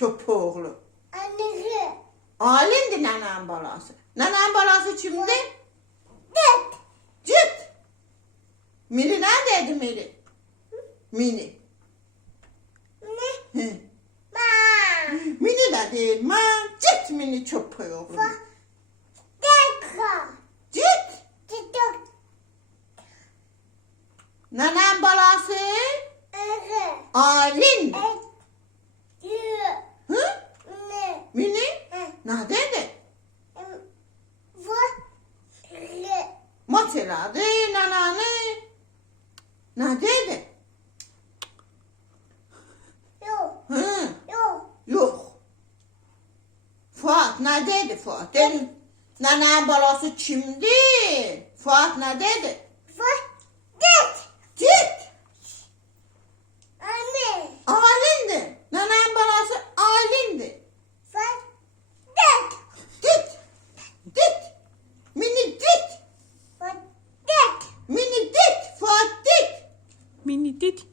Köpoğlu. Annesi. Alimdi nenem balası. Nenem balası kimdi? Dıt. Cıt. Miri neredeydi Miri? Mini. Ne? Hı. Ma. Mini de değil. Man cıt mini köpoğlu. Deka. Cıt. Dıt. Nenem balası Ege. Alim. Et. Yü. Hı? Ne? Mini Le. Mateladı nananı. Neredeydi? Yok. Hı. Yok. Yok. Fuat neredeydi Fuat? Dedim. Nenem balası kimdi? Fuat neredeydi? Bu. Dıt. Идіть.